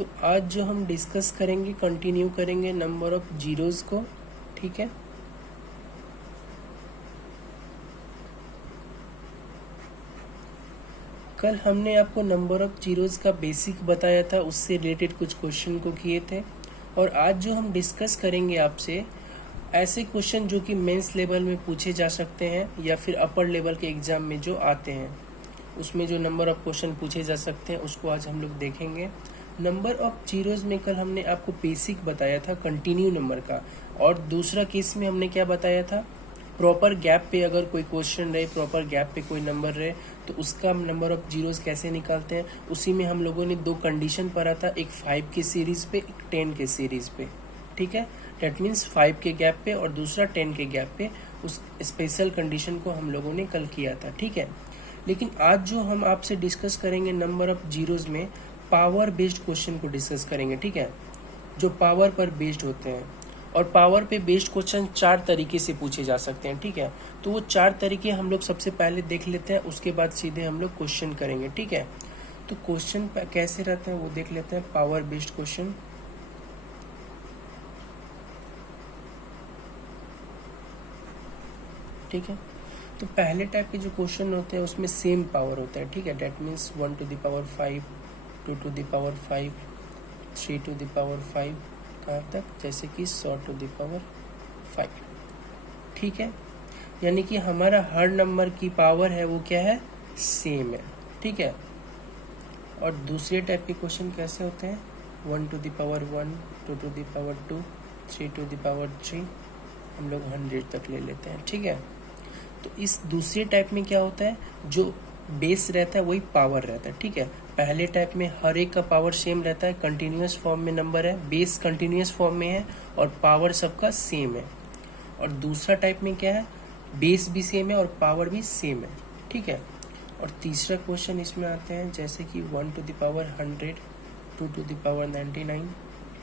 तो आज जो हम डिस्कस करेंगे, कंटिन्यू करेंगे नंबर ऑफ जीरोज़ को, ठीक है। कल हमने आपको नंबर ऑफ जीरोज़ का बेसिक बताया था, उससे रिलेटेड कुछ क्वेश्चन को किए थे। और आज जो हम डिस्कस करेंगे आपसे ऐसे क्वेश्चन जो कि मेंस लेवल में पूछे जा सकते हैं या फिर अपर लेवल के एग्ज़ाम में जो आते हैं, उसमें जो नंबर ऑफ क्वेश्चन पूछे जा सकते हैं उसको आज हम लोग देखेंगे। नंबर ऑफ जीरोज़ में कल हमने आपको बेसिक बताया था कंटिन्यू नंबर का, और दूसरा केस में हमने क्या बताया था, प्रॉपर गैप पे अगर कोई क्वेश्चन रहे, प्रॉपर गैप पे कोई नंबर रहे तो उसका नंबर ऑफ जीरोज़ कैसे निकालते हैं। उसी में हम लोगों ने दो कंडीशन पढ़ा था, एक 5 के सीरीज़ पे, एक 10 के सीरीज़ पे, ठीक है। डेट मीन्स 5 के गैप पे और दूसरा 10 के गैप पे, उस स्पेशल कंडीशन को हम लोगों ने कल किया था, ठीक है। लेकिन आज जो हम आपसे डिस्कस करेंगे नंबर ऑफ जीरोज़ में पावर बेस्ड क्वेश्चन को डिस्कस करेंगे, ठीक है, जो पावर पर बेस्ड होते हैं। और पावर पे बेस्ड क्वेश्चन 4 तरीके से पूछे जा सकते हैं, ठीक है। तो वो 4 तरीके हम लोग सबसे पहले देख लेते हैं, उसके बाद सीधे हम लोग क्वेश्चन करेंगे, ठीक है। तो क्वेश्चन कैसे रहते हैं वो देख लेते हैं, पावर बेस्ड क्वेश्चन। ठीक है, तो पहले टाइप के जो क्वेश्चन होते हैं उसमें सेम पावर होता है, ठीक है। That means 1 to the power 5, 2 to the power 5, 3 to the power 5, कहाँ तक, जैसे कि 100 to the power 5, ठीक है। यानी कि हमारा हर नंबर की पावर है वो क्या है, सेम है, ठीक है। और दूसरे टाइप के क्वेश्चन कैसे होते हैं, 1 to the power 1, 2 to the power 2, 3 to the power 3, हम लोग 100 तक ले लेते हैं, ठीक है। तो इस दूसरे टाइप में क्या होता है, जो बेस रहता है वही पावर रहता है, ठीक है। पहले टाइप में हर एक का पावर सेम रहता है, कंटिन्यूस फॉर्म में नंबर है, बेस कंटिन्यूस फॉर्म में है और पावर सबका सेम है। और दूसरा टाइप में क्या है, बेस भी सेम है और पावर भी सेम है, ठीक है। और तीसरा क्वेश्चन इसमें आते हैं जैसे कि 1 to the power 100, 2 to the power 99,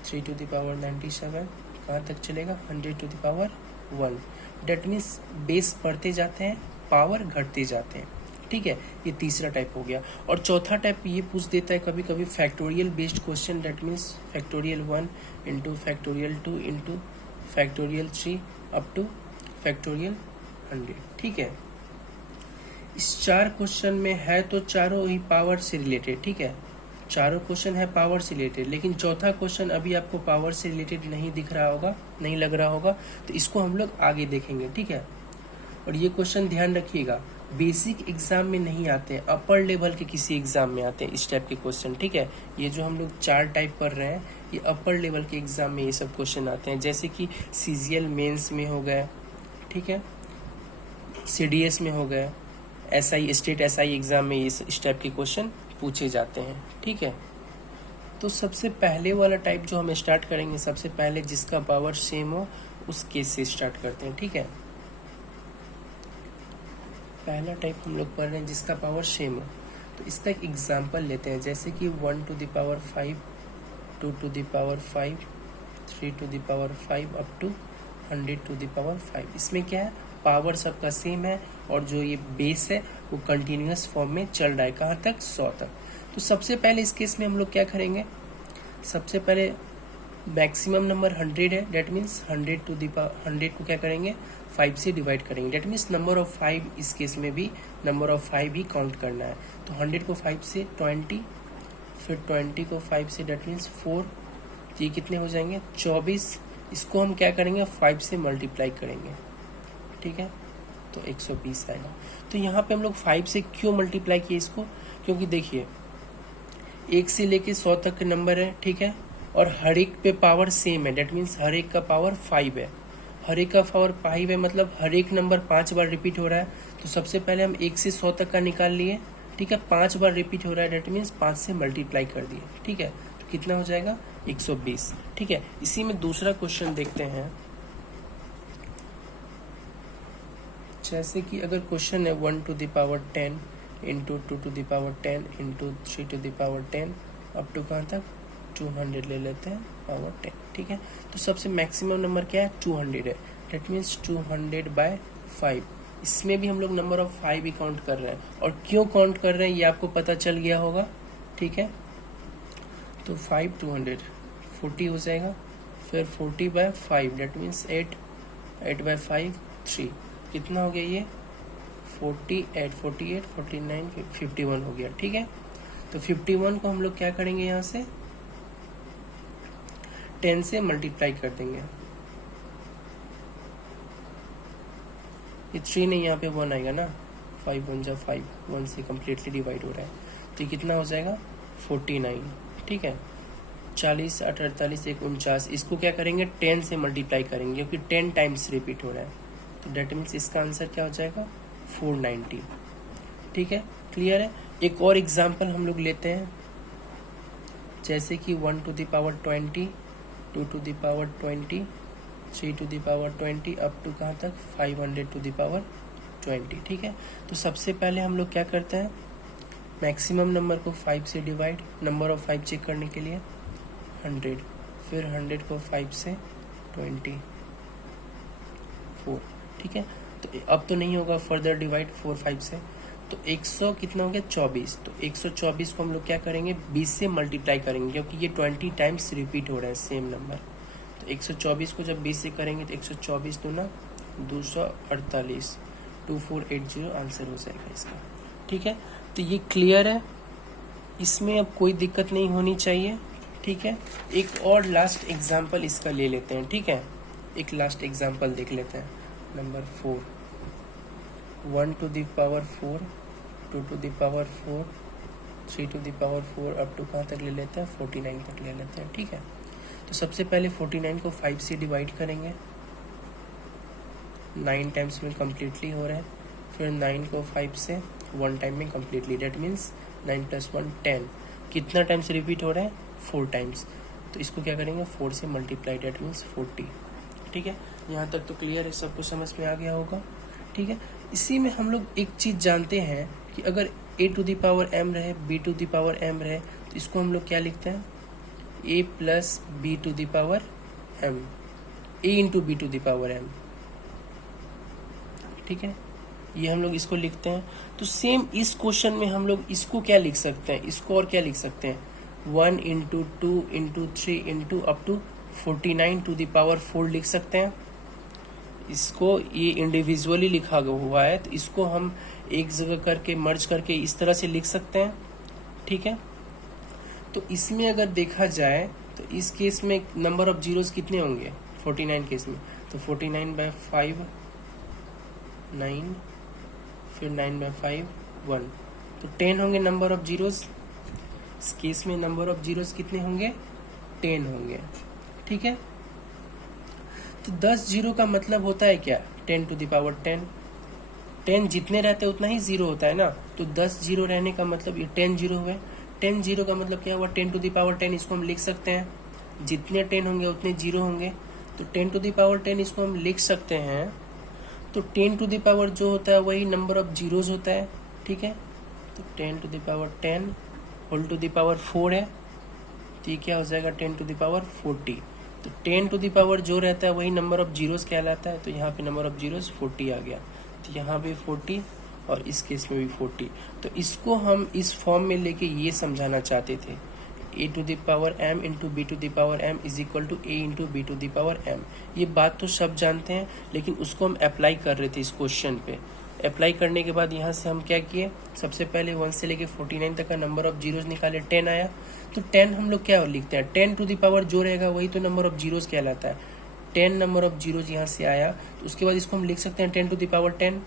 3 to the power 97, कहाँ तक चलेगा, 100 to the power 1। That means base बढ़ते जाते हैं, पावर घटते जाते हैं, ठीक है। ये तीसरा टाइप हो गया। और चौथा टाइप ये पूछ देता है कभी कभी factorial based question, that means factorial 1 into factorial 2 into factorial 3 up two factorial 100, ठीक है। इस 4 क्वेश्चन में है तो चारों ही पावर से रिलेटेड, ठीक है। चारों क्वेश्चन है पावर से रिलेटेड, लेकिन चौथा क्वेश्चन अभी आपको पावर से रिलेटेड नहीं दिख रहा होगा, नहीं लग रहा होगा, तो इसको हम लोग आगे देखेंगे, ठीक है। और ये क्वेश्चन ध्यान रखिएगा, बेसिक एग्जाम में नहीं आते हैं, अपर लेवल के किसी एग्जाम में आते हैं इस टाइप के क्वेश्चन, ठीक है। ये जो हम लोग 4 टाइप पढ़ रहे हैं ये अपर लेवल के एग्जाम में ये सब क्वेश्चन आते हैं, जैसे कि CGL मेंस में हो गए, ठीक है, CDS में हो गए, SI स्टेट SI एग्जाम में इस टाइप के क्वेश्चन पूछे जाते हैं, ठीक है। तो सबसे पहले वाला टाइप जो हम स्टार्ट करेंगे, सबसे पहले जिसका पावर सेम हो उस केस से स्टार्ट करते हैं, ठीक है। पहला टाइप हम लोग पढ़ रहे हैं जिसका पावर सेम हो, तो इसका एक एग्जांपल लेते हैं, जैसे कि 1 to the power 5, 2 to the power 5, 3 to the power 5 up to 100 to the power 5। इसमें क्या है, पावर सबका सेम है और जो ये बेस है वो कंटिन्यूस फॉर्म में चल रहा है, कहाँ तक, 100 तक। तो सबसे पहले इस केस में हम लोग क्या करेंगे, सबसे पहले मैक्सिमम नंबर 100 है, that means 100 to the power 100 को क्या करेंगे, 5 से डिवाइड करेंगे, डेट मीन्स नंबर ऑफ 5, इस केस में भी नंबर ऑफ 5 ही काउंट करना है। तो 100 को 5 से 20, फिर 20 को 5 से, डेट मीन्स 4, तो ये कितने हो जाएंगे, 24। इसको हम क्या करेंगे, 5 से मल्टीप्लाई करेंगे, ठीक है, तो 120 आएगा। तो यहाँ पे हम लोग 5 से क्यों मल्टीप्लाई किए इसको, क्योंकि देखिए 1 से लेके 100 तक के नंबर है, ठीक है, और हर एक पे पावर सेम है, डेट मीन्स हर एक का पावर 5 है। हर एक का पावर 5 है मतलब हर एक नंबर 5 बार रिपीट हो रहा है। तो सबसे पहले हम 1 से 100 तक का निकाल लिए, ठीक है, 5 बार रिपीट हो रहा है, डेट मीन्स 5 से मल्टीप्लाई कर दिए, ठीक है। तो कितना हो जाएगा, 120, ठीक है। इसी में दूसरा क्वेश्चन देखते हैं, जैसे कि अगर क्वेश्चन है 1 to the power 10 into 2 to the power 10 into 3 to the power 10 up to कहाँ तक, 200 ले लेते हैं पावर 10, ठीक है। तो सबसे मैक्सिमम नंबर क्या है, 200 है, डेट मीन्स 200/5। इसमें भी हम लोग नंबर ऑफ 5 ही काउंट कर रहे हैं, और क्यों काउंट कर रहे हैं ये आपको पता चल गया होगा, ठीक है। तो 5 200 40 हो जाएगा, फिर 40/5 डेट मीन्स 8/5 3, कितना हो गया ये 48 49 51 हो गया। ठीक है, तो 51 को हम लोग क्या करेंगे, यहाँ से 10 से मल्टीप्लाई कर देंगे। ये 3 नहीं, यहाँ पे 1 आएगा ना, 5 1 जा 5, 1 से कम्प्लीटली डिवाइड हो रहा है, तो ये कितना हो जाएगा 49। ठीक है, 40 8 48 1 49, इसको क्या करेंगे 10 से मल्टीप्लाई करेंगे क्योंकि 10 टाइम्स रिपीट हो रहा है, तो डेट मीन्स इसका आंसर क्या हो जाएगा 490। ठीक है, क्लियर है। एक और एग्जाम्पल हम लोग लेते हैं, जैसे कि 1 to the power 20, 2 to the power 20, 3 to the power 20 up to कहाँ तक 500 to the power 20। ठीक है, तो सबसे पहले हम लोग क्या करते हैं, मैक्सिमम नंबर को 5 से डिवाइड, नंबर ऑफ 5 चेक करने के लिए 100, फिर 100 को 5 से 24। ठीक है, तो अब तो नहीं होगा फर्दर डिवाइड 4 5 से, तो 100 कितना हो गया 24, तो 124 को हम लोग क्या करेंगे 20 से मल्टीप्लाई करेंगे क्योंकि ये 20 टाइम्स रिपीट हो रहा है सेम नंबर, तो 124 को जब 20 से करेंगे तो 124 दूना 248, 2480 आंसर हो जाएगा इसका। ठीक है, तो ये क्लियर है, इसमें अब कोई दिक्कत नहीं होनी चाहिए। ठीक है, एक और लास्ट एग्जाम्पल इसका ले लेते हैं। ठीक है, एक लास्ट एग्जाम्पल देख लेते हैं, number 4, 1 to the power 4, 2 to the power 4, 3 to the power 4 up to कहाँ तक ले लेते हैं 49 तक ले लेते हैं। ठीक है, तो सबसे पहले 49 को 5 से डिवाइड करेंगे, 9 टाइम्स में कम्प्लीटली हो रहा है, फिर 9 को 5 से 1 टाइम में कम्प्लीटली, डेट मीन्स 9 + 1 10, कितना टाइम्स रिपीट हो रहा है 4 टाइम्स, तो इसको क्या करेंगे 4 से मल्टीप्लाई, डेट मीन्स 40। ठीक है, यहाँ तक तो क्लियर है, सबको समझ में आ गया होगा। ठीक है, इसी में हम लोग एक चीज़ जानते हैं कि अगर a to the power m रहे, b to the power m रहे, तो इसको हम लोग क्या लिखते हैं a + b to the power m, a into b to the power m। ठीक है, ये हम लोग इसको लिखते हैं। तो सेम इस क्वेश्चन में हम लोग इसको क्या लिख सकते हैं, इसको और क्या लिख सकते हैं 1 × 2 × 3 × up to 49 to the power 4 लिख सकते हैं। इसको ये इंडिविजुअली लिखा हुआ है, तो इसको हम एक जगह करके मर्ज करके इस तरह से लिख सकते हैं। ठीक है, तो इसमें अगर देखा जाए तो इस केस में नंबर ऑफ जीरोस कितने होंगे 49 केस में, तो 49/5 9, फिर 9/5 1, तो 10 होंगे नंबर ऑफ जीरोस। इस केस में नंबर ऑफ जीरोस कितने होंगे 10 होंगे। ठीक है, तो 10 जीरो का मतलब होता है क्या 10 to the power 10, 10 जितने रहते हैं उतना ही जीरो होता है ना, तो 10 जीरो रहने का मतलब ये 10 जीरो हुए, 10 जीरो का मतलब क्या हुआ 10 to the power 10, इसको हम लिख सकते हैं, जितने 10 होंगे उतने जीरो होंगे, तो 10 to the power 10 इसको हम लिख सकते हैं। तो 10 to the power जो होता है वही नंबर ऑफ जीरोज होता है। ठीक है, तो 10 to the power 10 whole to the power 4 है, तो ये क्या हो जाएगा 10 to the power 40, तो 10 to the power जो रहता है वही नंबर ऑफ जीरोस कहलाता है, तो यहाँ पे नंबर ऑफ जीरोस 40 आ गया, तो यहाँ पे 40 और इस केस में भी 40। तो इसको हम इस फॉर्म में लेके ये समझाना चाहते थे a to the power m into b to the power m is equal to a into b to the power m। ये बात तो सब जानते हैं, लेकिन उसको हम अप्लाई कर रहे थे इस क्वेश्चन पे। अप्लाई करने के बाद यहाँ से हम क्या किए, सबसे पहले 1 से लेके 49 तक का नंबर ऑफ जीरोस निकाले, 10 आया, तो 10 हम लोग क्या लिखते हैं 10 to the power जो रहेगा वही तो नंबर ऑफ जीरोस कहलाता है। 10 नंबर ऑफ जीरोस यहाँ से आया, तो उसके बाद इसको हम लिख सकते हैं 10 to the power 10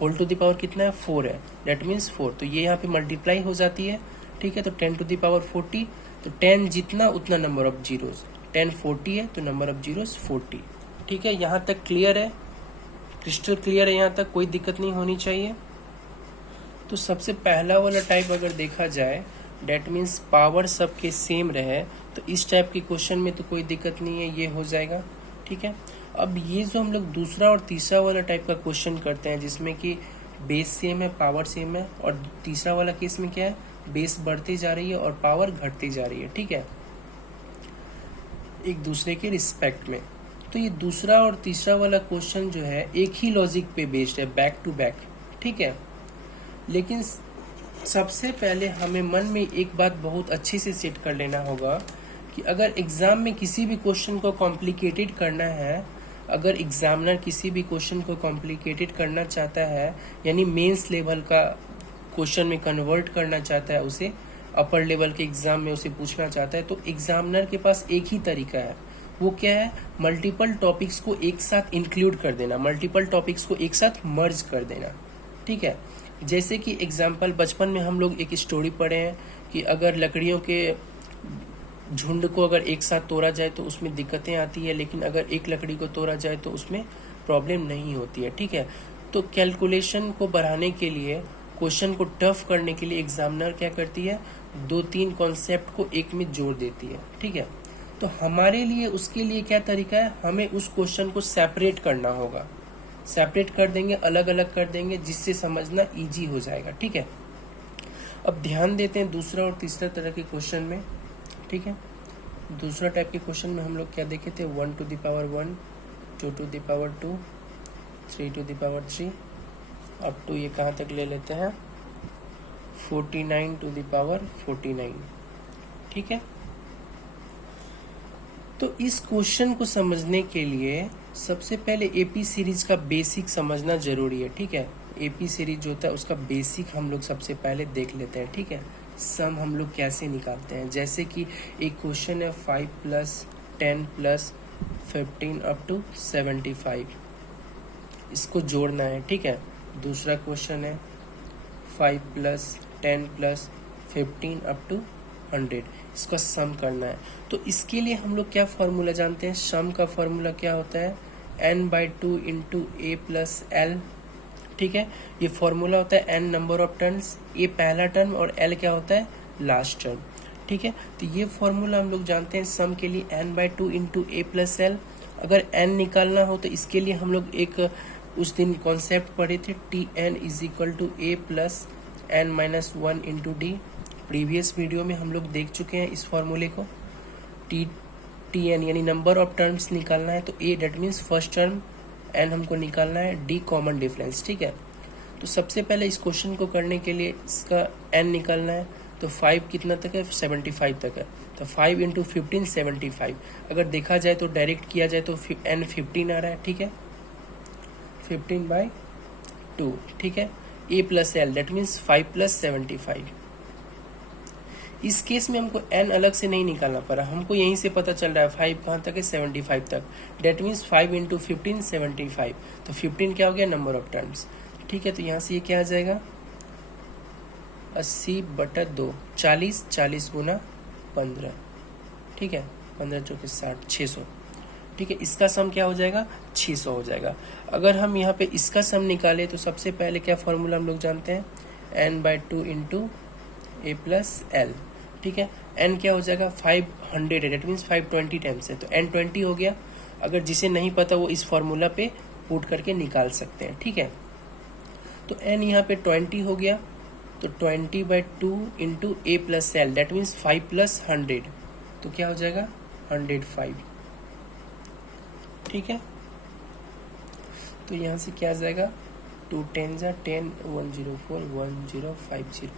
whole to the power कितना है 4 है, डेट मीन्स 4, तो ये यहाँ पे मल्टीप्लाई हो जाती है। ठीक है, तो 10 to the power 40, तो 10 जितना उतना नंबर ऑफ जीरोस, 10 40 है तो नंबर ऑफ जीरोस 40। ठीक है, यहाँ तक क्लियर है, क्रिस्टल क्लियर है, यहाँ तक कोई दिक्कत नहीं होनी चाहिए। तो सबसे पहला वाला टाइप अगर देखा जाए, डेट मीन्स पावर सबके सेम रहे, तो इस टाइप के क्वेश्चन में तो कोई दिक्कत नहीं है, ये हो जाएगा। ठीक है, अब ये जो हम लोग दूसरा और तीसरा वाला टाइप का क्वेश्चन करते हैं जिसमें कि बेस सेम है, पावर सेम है, और तीसरा वाला केस में क्या है बेस बढ़ती जा रही है और पावर घटती जा रही है। ठीक है, एक दूसरे के रिस्पेक्ट में। तो ये दूसरा और तीसरा वाला क्वेश्चन जो है एक ही लॉजिक पे बेस्ड है, बैक टू बैक। ठीक है, लेकिन सबसे पहले हमें मन में एक बात बहुत अच्छे से सेट कर लेना होगा कि अगर एग्ज़ाम में किसी भी क्वेश्चन को कॉम्प्लिकेटेड करना है, अगर एग्जामिनर किसी भी क्वेश्चन को कॉम्प्लिकेटेड करना चाहता है, यानी मेंस लेवल का क्वेश्चन में कन्वर्ट करना चाहता है, उसे अपर लेवल के एग्ज़ाम में उसे पूछना चाहता है, तो एग्जामिनर के पास एक ही तरीका है। वो क्या है? मल्टीपल टॉपिक्स को एक साथ इंक्लूड कर देना, मल्टीपल टॉपिक्स को एक साथ मर्ज कर देना। ठीक है, जैसे कि एग्जाम्पल बचपन में हम लोग एक स्टोरी पढ़े हैं कि अगर लकड़ियों के झुंड को अगर एक साथ तोड़ा जाए तो उसमें दिक्कतें आती है, लेकिन अगर एक लकड़ी को तोड़ा जाए तो उसमें प्रॉब्लम नहीं होती है। ठीक है, तो कैलकुलेशन को बढ़ाने के लिए, क्वेश्चन को टफ करने के लिए एग्जामिनर क्या करती है? 2-3 कॉन्सेप्ट को एक में जोड़ देती है। ठीक है, तो हमारे लिए उसके लिए क्या तरीका है? हमें उस क्वेश्चन को सेपरेट करना होगा। सेपरेट कर देंगे, अलग अलग कर देंगे, जिससे समझना इजी हो जाएगा। ठीक है, अब ध्यान देते हैं दूसरा और तीसरा तरह के क्वेश्चन में। ठीक है, दूसरा टाइप के क्वेश्चन में हम लोग क्या देखे थे? 1 to the power 1, 2 to the power 2, 3 to the power 3, up to ये कहाँ तक ले लेते हैं? 49 to the power 49। ठीक है, तो इस क्वेश्चन को समझने के लिए सबसे पहले एपी सीरीज का बेसिक समझना जरूरी है। ठीक है, एपी सीरीज जो होता है उसका बेसिक हम लोग सबसे पहले देख लेते हैं। ठीक है, सम हम लोग कैसे निकालते हैं। जैसे कि एक क्वेश्चन है 5 + 10 + 15 अप टू 75, इसको जोड़ना है। ठीक है, दूसरा क्वेश्चन है 5 + 10 + 15 अप टू 100, इसका सम करना है। तो इसके लिए हम लोग क्या फॉर्मूला जानते हैं? सम का फॉर्मूला क्या होता है? n/2 × a + l। ठीक है, ये फॉर्मूला होता है n number of terms, a पहला टर्म और l क्या होता है? Last term. ठीक है, तो ये फॉर्मूला हम लोग जानते हैं सम के लिए, n/2 × a + l। अगर n निकालना हो तो इसके लिए हम लोग एक उस दिन कॉन्सेप्ट पढ़े थे, Tn = a + n - 1 × d। Previous video में हम लोग देख चुके हैं इस फॉर्मूले को। Tn यानी नंबर ऑफ टर्म्स निकालना है, तो a that means first term, n हमको निकालना है, d कॉमन डिफरेंस। ठीक है, तो सबसे पहले इस क्वेश्चन को करने के लिए इसका n निकालना है, तो 5 कितना तक है? 75 तक है, तो 5 × 15 75। अगर देखा जाए तो डायरेक्ट किया जाए तो n 15 आ रहा है। ठीक है, 15/2। ठीक है, a + l डेट मीन्स 5 + 75। इस केस में हमको n अलग से नहीं निकालना पड़ा, हमको यहीं से पता चल रहा है 5 कहाँ तक है? 75 तक। डेट मीन्स 5 × 15 75, तो 15 क्या हो गया? Number of terms. ठीक है, तो यहाँ से ये क्या आ जाएगा? 80/2, 40, 40 × 15। ठीक है, 15 × 60, 600। ठीक है, इसका सम क्या हो जाएगा? 600 हो जाएगा। अगर हम यहाँ पे इसका सम निकाले तो सबसे पहले क्या फॉर्मूला हम लोग जानते हैं? n/2 × a + l। ठीक है, n क्या हो जाएगा? 500 है, डेट मीन्स 520 टाइम्स है, तो n 20 हो गया। अगर जिसे नहीं पता वो इस फॉर्मूला पे पुट करके निकाल सकते हैं। ठीक है, तो n यहाँ पे 20 हो गया, तो 20/2 × a + l डेट मीन्स 5 + 100, तो क्या हो जाएगा? 105। ठीक है, तो यहाँ से क्या आ जाएगा? 2 10 × 10, 104 1050।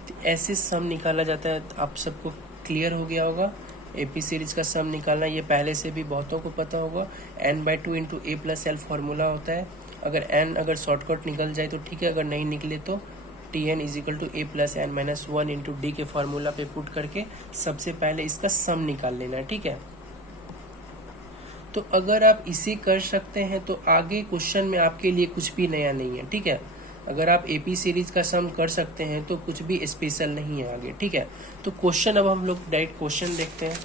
तो ऐसे सम निकाला जाता है। आप सबको क्लियर हो गया होगा एपी सीरीज का सम निकालना, ये पहले से भी बहुतों को पता होगा। n/2 × a + l फॉर्मूला होता है। अगर n अगर शॉर्टकट निकल जाए तो ठीक है, अगर नहीं निकले तो Tn = a + n - 1 × d के फॉर्मूला पे पुट करके सबसे पहले इसका सम निकाल लेना है। ठीक है, तो अगर आप इसे कर सकते हैं तो आगे क्वेश्चन में आपके लिए कुछ भी नया नहीं है। ठीक है, अगर आप एपी सीरीज का सम कर सकते हैं तो कुछ भी स्पेशल नहीं है आगे। ठीक है, तो क्वेश्चन अब हम लोग डायरेक्ट क्वेश्चन देखते हैं।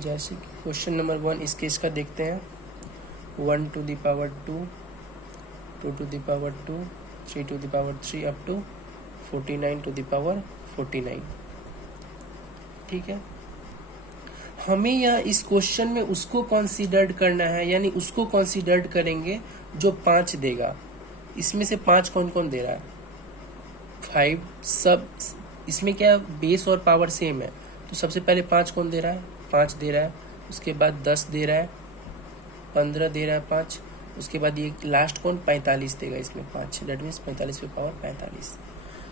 जैसे कि क्वेश्चन नंबर 1 इस केस का देखते हैं। 1 to the power 2, 2 to the power 2, 3 to the power 3 up to 49 to the power 49। ठीक है, हमें यहाँ इस क्वेश्चन में उसको कंसीडर्ड करना है, यानी उसको कंसीडर्ड करेंगे जो 5 देगा। इसमें से 5 कौन कौन दे रहा है? 5 सब। इसमें क्या बेस और पावर सेम है, तो सबसे पहले 5 कौन दे रहा है? 5 दे रहा है। उसके बाद 10 दे रहा है, 15 दे रहा है 5, उसके बाद ये लास्ट कौन 45 देगा इसमें 5, डेट मीन्स 45 पे पावर 45।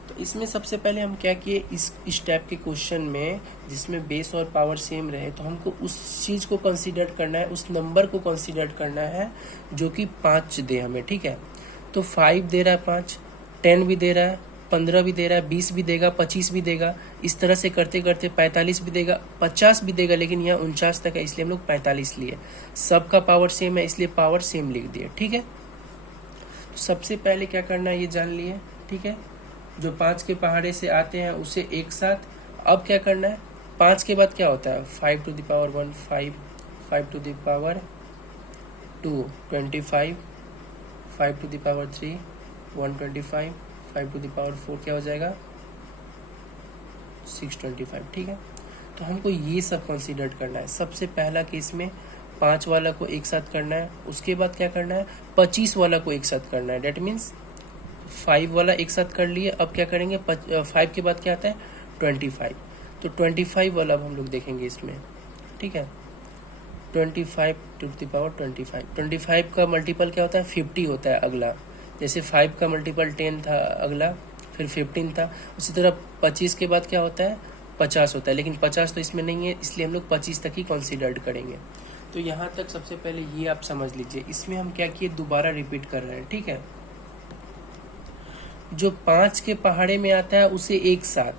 तो इसमें सबसे पहले हम क्या किए, इस टाइप के क्वेश्चन में जिसमें बेस और पावर सेम रहे तो हमको उस चीज़ को कंसीडर करना है, उस नंबर को कंसीडर करना है जो कि 5 दे हमें, ठीक है। तो 5 दे रहा है 5, 10 भी दे रहा है, 15 भी दे रहा है, 20 भी देगा, 25 भी देगा, इस तरह से करते करते 45 भी देगा, 50 भी देगा, लेकिन यहाँ 49 तक है इसलिए हम लोग 45 लिए। सबका पावर सेम है इसलिए पावर सेम लिख दिए, ठीक है। तो सबसे पहले क्या करना है ये जान लिए, ठीक है। जो 5 के पहाड़े से आते हैं उसे एक साथ, अब क्या करना है 5 के बाद क्या होता है 5 to the power 1 5, 5 to the power 2 25, 5 to the power 3 125, 5 to the power 4 क्या हो जाएगा 625, ठीक है। तो हमको ये सब कंसीडर करना है। सबसे पहला केस में 5 वाला को एक साथ करना है, उसके बाद क्या करना है 25 वाला को एक साथ करना है, डेट मीन्स 5 वाला एक साथ कर लिए। अब क्या करेंगे 5 के बाद क्या आता है 25, तो 25 वाला अब हम लोग देखेंगे इसमें, ठीक है। 25 टू द पावर 25 का मल्टीपल क्या होता है 50 होता है अगला, जैसे 5 का मल्टीपल 10 था अगला, फिर 15 था। उसी तरह 25 के बाद क्या होता है 50 होता है, लेकिन 50 तो इसमें नहीं है इसलिए हम लोग 25 तक ही कंसीडर करेंगे। तो यहाँ तक सबसे पहले ये आप समझ लीजिए। इसमें हम क्या किए दोबारा रिपीट कर रहे हैं, ठीक है। जो 5 के पहाड़े में आता है उसे एक साथ,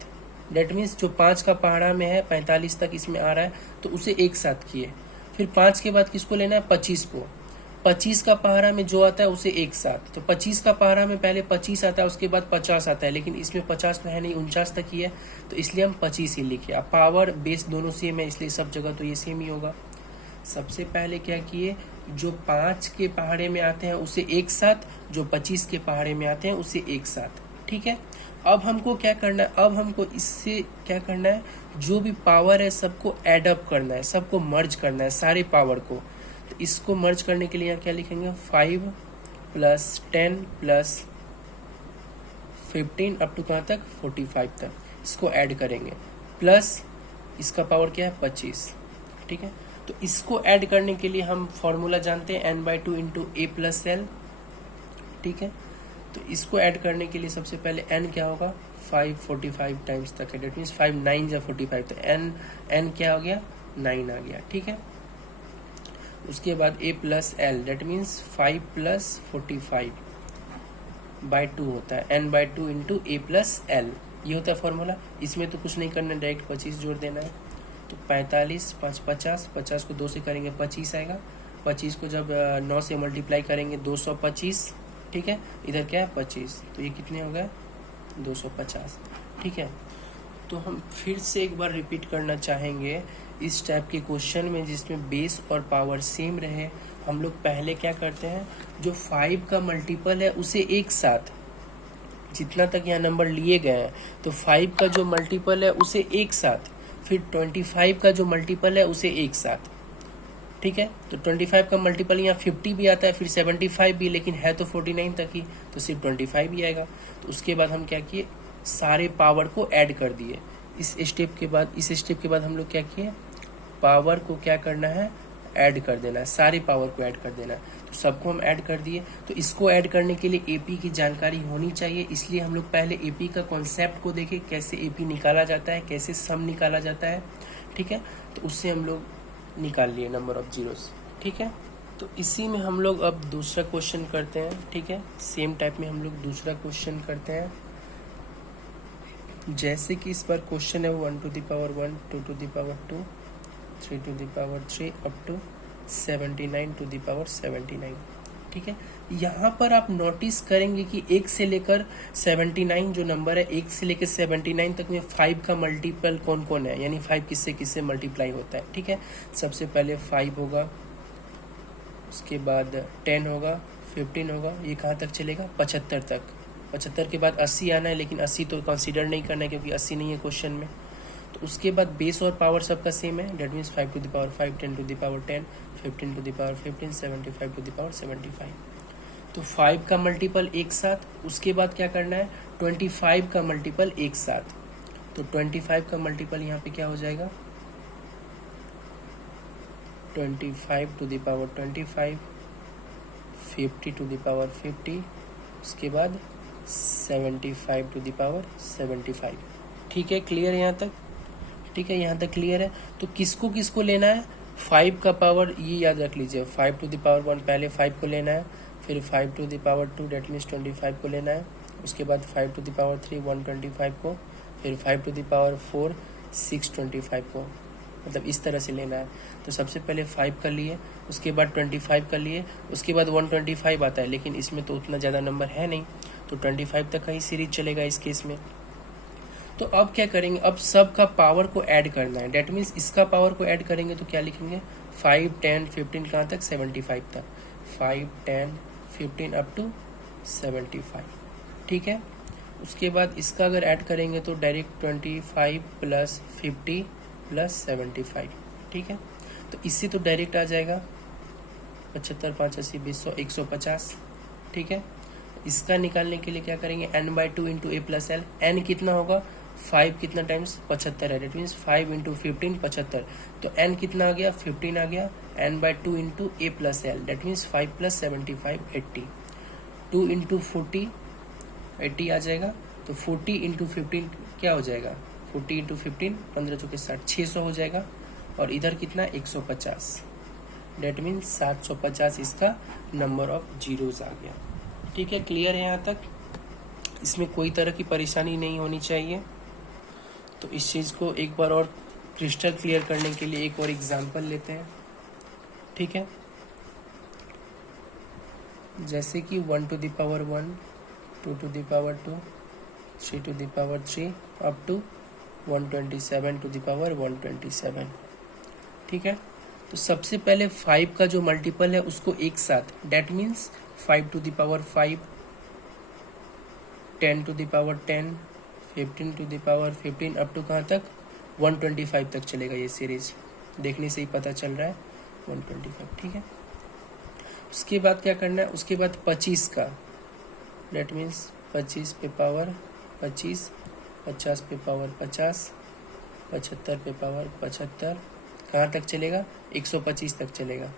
डेट मीन्स जो 5 का पहाड़ा में है 45 तक इसमें आ रहा है तो उसे एक साथ किए। फिर 5 के बाद किसको लेना है 25 को, 25 का पहाड़ा में जो आता है उसे एक साथ। तो 25 का पहाड़ा में पहले 25 आता है उसके बाद 50 आता है, लेकिन इसमें 50 तो है नहीं 49 तक ही है तो इसलिए हम 25 ही लिखे। अब पावर बेस दोनों सेम है इसलिए सब जगह तो ये सेम ही होगा। सबसे पहले क्या किए जो 5 के पहाड़े में आते हैं उसे एक साथ, जो 25 के पहाड़े में आते हैं उसे एक साथ, ठीक है। अब हमको क्या करना है, अब हमको इससे क्या करना है जो भी पावर है सबको एड अप करना है, सबको मर्ज करना है सारे पावर को। तो इसको मर्ज करने के लिए यहाँ क्या लिखेंगे 5 प्लस 10 प्लस 15 अप टू कहाँ तक 45 तक, इसको ऐड करेंगे, प्लस इसका पावर क्या है 25, ठीक है। तो इसको ऐड करने के लिए हम फॉर्मूला जानते हैं n/2 इंटू ए प्लस एल, ठीक है। तो इसको ऐड करने के लिए सबसे पहले n क्या होगा 545 टाइम्स तक है, डेट मीन्स 5 9 या 45, तो n क्या हो गया 9 आ गया, ठीक है। उसके बाद a plus l that means 5 plus 45/2 होता है, n/2 इंटू ए प्लस एल, ये होता है फॉर्मूला। इसमें तो कुछ नहीं करना, डायरेक्ट 25 जोड़ देना है। तो 45 5 50, 50 को 2 से करेंगे 25 आएगा, 25 को जब 9 से मल्टीप्लाई करेंगे 225, ठीक है। इधर क्या है 25, तो ये कितने हो गए 250, ठीक है। तो हम फिर से एक बार रिपीट करना चाहेंगे इस टाइप के क्वेश्चन में जिसमें बेस और पावर सेम रहे, हम लोग पहले क्या करते हैं जो 5 का मल्टीपल है उसे एक साथ, जितना तक यहाँ नंबर लिए गए हैं तो 5 का जो मल्टीपल है उसे एक साथ, फिर 25 का जो मल्टीपल है उसे एक साथ, ठीक है। तो 25 का मल्टीपल यहाँ 50 भी आता है, फिर 75 भी, लेकिन है तो 49 तक ही तो सिर्फ 25 ही आएगा। तो उसके बाद हम क्या किए सारे पावर को ऐड कर दिए। इस स्टेप के बाद हम लोग क्या किए पावर को क्या करना है ऐड कर देना है, सारे पावर को ऐड कर देना है। तो सबको हम ऐड कर दिए। तो इसको ऐड करने के लिए एपी की जानकारी होनी चाहिए, इसलिए हम लोग पहले एपी का कॉन्सेप्ट को देखें, कैसे एपी निकाला जाता है, कैसे सम निकाला जाता है, ठीक है। तो उससे हम लोग निकाल लिए नंबर ऑफ जीरोस, ठीक है। तो इसी में हम लोग अब दूसरा क्वेश्चन करते हैं, ठीक है। सेम टाइप में हम लोग दूसरा क्वेश्चन करते हैं। जैसे कि इस बार क्वेश्चन है 1 to the power 1, 2 to the power 2, 3 to the power 3 up to 79 to the power 79, ठीक है। यहाँ पर आप नोटिस करेंगे कि 1 से लेकर 79 जो नंबर है 1 से लेकर 79 तक में 5 का मल्टीपल कौन कौन है, यानी 5 किससे किससे मल्टीप्लाई होता है, ठीक है। सबसे पहले 5 होगा, उसके बाद 10 होगा, 15 होगा, ये कहाँ तक चलेगा 75 तक। 75 के बाद 80 आना है, लेकिन 80 तो कंसीडर नहीं करना है क्योंकि 80 नहीं है क्वेश्चन में। तो उसके बाद बेस और पावर सबका सेम है, that means 5 to the power 5, 10 to the power 10, 15 to the power 15, 75 to the power 75। तो 5 का मल्टीपल एक साथ, उसके बाद क्या करना है 25 का मल्टीपल एक साथ। तो 25 का मल्टीपल यहाँ पे क्या हो जाएगा 25 to the power 25, 50 to the power 50, उसके बाद 75 टू द पावर 75। ठीक है, क्लियर यहाँ तक? ठीक है, यहाँ तक क्लियर है। तो किसको किसको लेना है? 5 का पावर, ये याद रख लीजिए, 5 टू द पावर 1 पहले 5 को लेना है, फिर 5 to the power 2 that means 25 को लेना है, उसके बाद 5 टू द पावर 3 125 को, फिर 5 टू द पावर 4 625 को, मतलब इस तरह से लेना है। तो सबसे पहले 5 कर लिए, उसके बाद 25 कर लिए, उसके बाद 125 आता है, लेकिन इसमें तो उतना ज़्यादा नंबर है नहीं, तो 25 तक का ही सीरीज चलेगा इस केस में। तो अब क्या करेंगे, अब सब का पावर को ऐड करना है, डेट मीन्स इसका पावर को ऐड करेंगे तो क्या लिखेंगे, 5 10 15 कहाँ तक, 75 तक, 5 10 15 अप टू 75। ठीक है, उसके बाद इसका अगर ऐड करेंगे तो डायरेक्ट 25 प्लस 50 प्लस 75। ठीक है, तो इससे तो डायरेक्ट आ जाएगा 75 5 80 20 100 150। ठीक है, इसका निकालने के लिए क्या करेंगे, n/2 इंटू ए प्लस एल। एन कितना होगा, 5 कितना टाइम्स 75 है, डेट मीन्स 5 इंटू 15 75, तो n कितना आ गया 15 आ गया, n/2 into A plus l, that means 5 plus 75 80, 2 into 40 80 आ जाएगा, तो 40 इंटू 15 क्या हो जाएगा, 40 इंटू 15 15 चौके 60 600 हो जाएगा, और इधर कितना 150, डेट मीन्स 750 इसका नंबर ऑफ जीरोज आ गया। ठीक है, क्लियर है यहाँ तक? इसमें कोई तरह की परेशानी नहीं होनी चाहिए। तो इस चीज़ को एक बार और क्रिस्टल क्लियर करने के लिए एक और एग्जांपल लेते हैं। ठीक है, जैसे कि 1 to the power 1 2 to the power 2 3 to the power 3 up to 127 to the power 127। ठीक है, तो सबसे पहले 5 का जो मल्टीपल है उसको एक साथ, that means 5 to the power 5 10 to the power 10 15 to the power 15 up to कहाँ तक, 125 तक चलेगा ये सीरीज, देखने से ही पता चल रहा है 125। ठीक है, उसके बाद क्या करना है, उसके बाद 25 का, डेट मीन्स 25 पे पावर 25 50 पे पावर 50 75 पे पावर 75, कहाँ तक चलेगा, 125 तक चलेगा,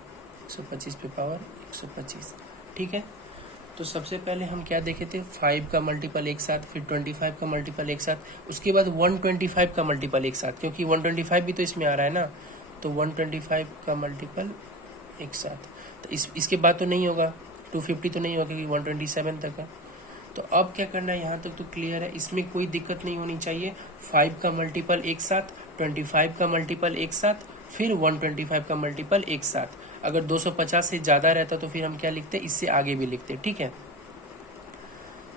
125 पे पावर 125। ठीक है, तो सबसे पहले हम क्या देखे थे, 5 का मल्टीपल एक साथ, फिर 25 का मल्टीपल एक साथ, उसके बाद 125 का मल्टीपल एक साथ, क्योंकि 125 भी तो इसमें आ रहा है ना, तो 125 का मल्टीपल एक साथ। तो इसके बाद तो नहीं होगा, 250 तो नहीं होगा क्योंकि 127 तक है। तो अब क्या करना है, यहाँ तक तो क्लियर है, इसमें कोई दिक्कत नहीं होनी चाहिए। 5 का मल्टीपल एक साथ, 25 का मल्टीपल एक साथ, फिर 125 का मल्टीपल एक साथ। अगर 250 से ज़्यादा रहता तो फिर हम क्या लिखते, इससे आगे भी लिखते। ठीक है,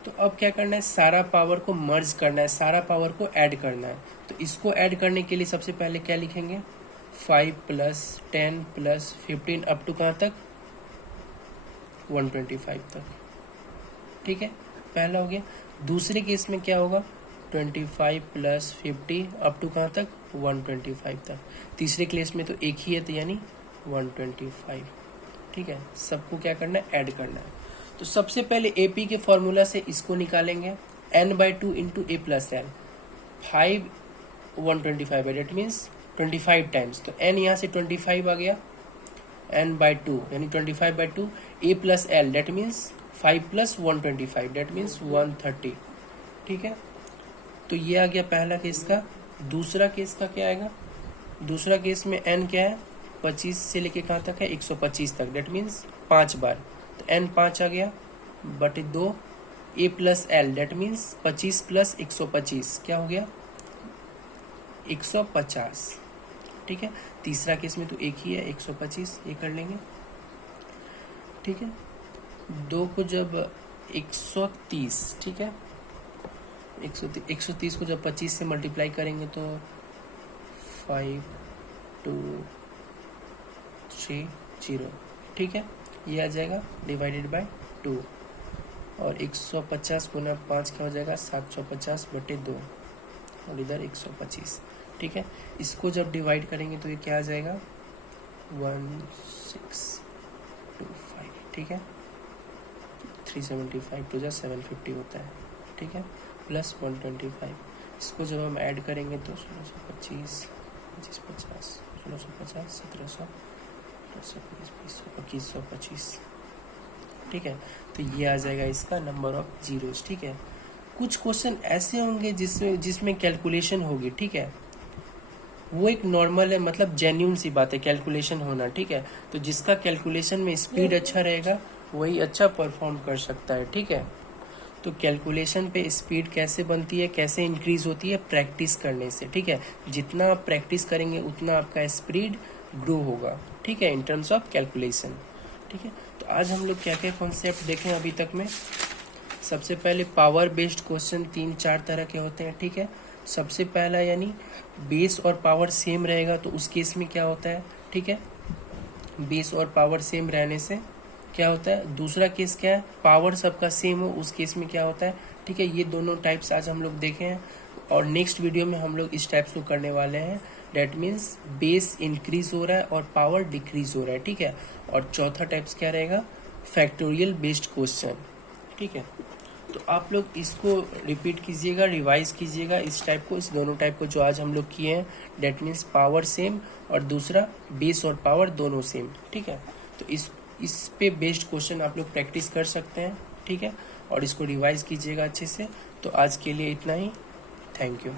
तो अब क्या करना है, सारा पावर को मर्ज करना है, सारा पावर को ऐड करना है। तो इसको ऐड करने के लिए सबसे पहले क्या लिखेंगे, 5 प्लस 10 प्लस 15 अप टू कहाँ तक, 125 तक। ठीक है, पहला हो गया। दूसरे केस में क्या होगा, 25 प्लस 50 अप टू कहाँ तक, 125 तक। तीसरे केस में तो एक ही है, तो यानी 125। ठीक है, सबको क्या करना है, ऐड करना है। तो सबसे पहले AP के फॉर्मूला से इसको निकालेंगे, n/2 इंटू ए प्लस एल। 5 125 है, डेट मीन्स 25 टाइम्स, तो n यहाँ से 25 आ गया, n/2 यानी 25/2, a plus l that means 5 plus 125 that means 130। ठीक है, तो ये आ गया पहला केस का। दूसरा केस का क्या आएगा, दूसरा केस में n क्या है, 25 से लेके कहाँ तक है, 125 तक, डेट मीन्स 5 बार, तो n 5 आ गया बटे 2, a plus l that means 25 plus 125 क्या हो गया, 150। ठीक है, तीसरा केस में तो एक ही है, 125, ये कर लेंगे। ठीक है, 2 को जब 130, ठीक है, 130 को जब 25 से मल्टीप्लाई करेंगे तो 5 2 3 0। ठीक है, ये आ जाएगा डिवाइडेड बाय 2, और 150 गुना 5 क्या हो जाएगा, 750 बटे 2, और इधर 125। ठीक है, इसको जब डिवाइड करेंगे तो ये क्या आ जाएगा, 1625। ठीक है, 375 टू 750 होता है। ठीक है, प्लस 125, इसको जब हम ऐड करेंगे तो 1625 2550 1650 1700 2125। ठीक है। तो ये आ जाएगा इसका नंबर ऑफ जीरोस, ठीक है। कुछ क्वेश्चन ऐसे होंगे जिसमें कैलकुलेशन होगी, ठीक है, वो एक नॉर्मल है, मतलब जेन्यून सी बात है कैलकुलेशन होना, ठीक है। तो जिसका कैलकुलेशन में स्पीड अच्छा रहेगा वही अच्छा परफॉर्म कर सकता है, ठीक है। तो कैलकुलेशन पे स्पीड कैसे बनती है, कैसे इंक्रीज होती है, प्रैक्टिस करने से, ठीक है। जितना आप प्रैक्टिस करेंगे उतना आपका स्पीड ग्रो होगा, ठीक है, इन टर्म्स ऑफ कैलकुलेशन, ठीक है। तो आज हम लोग क्या क्या कॉन्सेप्ट देखें अभी तक में। सबसे पहले पावर बेस्ड क्वेश्चन 3-4 तरह के होते हैं, ठीक है। सबसे पहला यानी बेस और पावर सेम रहेगा तो उस केस में क्या होता है, ठीक है, बेस और पावर सेम रहने से क्या होता है। दूसरा केस क्या है, पावर सबका सेम हो, उस केस में क्या होता है, ठीक है। ये दोनों टाइप्स आज हम लोग देखे हैं और नेक्स्ट वीडियो में हम लोग इस टाइप्स को करने वाले हैं। डेट मीन्स बेस इंक्रीज हो रहा है और पावर डिक्रीज हो रहा है, ठीक है। और चौथा टाइप्स क्या रहेगा, फैक्टोरियल बेस्ड क्वेश्चन, ठीक है। तो आप लोग इसको रिपीट कीजिएगा, रिवाइज कीजिएगा इस टाइप को, इस दोनों टाइप को जो आज हम लोग किए हैं। डेट मीन्स पावर सेम और दूसरा बेस और पावर दोनों सेम, ठीक है। तो इस पे बेस्ड क्वेश्चन आप लोग प्रैक्टिस कर सकते हैं, ठीक है, और इसको रिवाइज कीजिएगा अच्छे से। तो आज के लिए इतना ही, थैंक यू।